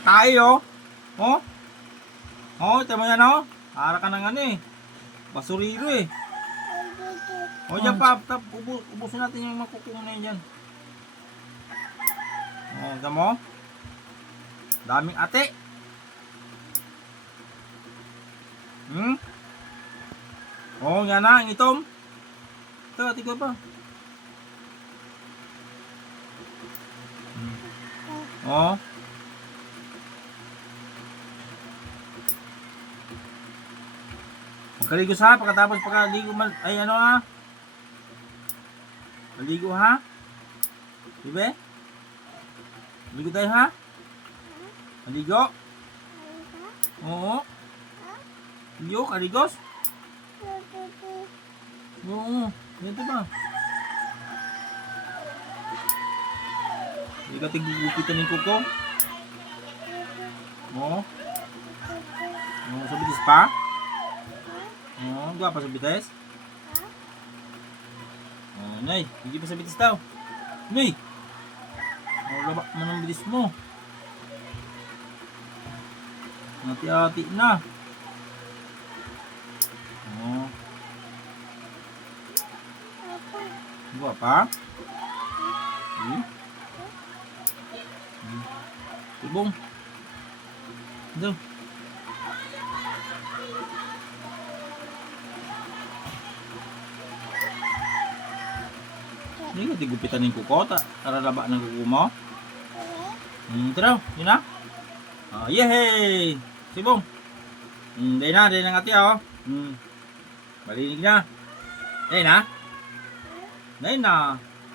Tayo, oh. Oh, tama yan, oh. Para ka ng ano, eh. Basuriro, eh. Oh, dyan pa. Ubusin natin yung makukuha na yun dyan. Oh, tama mo? Daming ate. Oh, yan na, ang itom. Ito, ati ko pa. Oh. Magkaligo sa pagkatapos pagkaligo ay ano ha? Maligo ha? Diba? Maligo tayo ha? Maligo? Oo. Ligo, kaligos? Oo. Ganito ba? Hindi ka tigugupitan ng kuko? Oo. Oo, sa bitis pa? Oo, gwa pa sa bitis? Oo, Nay. Hindi pa sa bitis daw. Nay! Oo, labak mo ng bitis mo. Hati-hati na. Oo. Gwa pa? Tubong. Ito. Hindi ka tigupitan ng kuko. Taralaba ng kuko mo. Ito daw. Yun na. Oh, yehey! Sibong. Dahil na nga tiya, oh. Malinig na. Dahil na. Dahil na.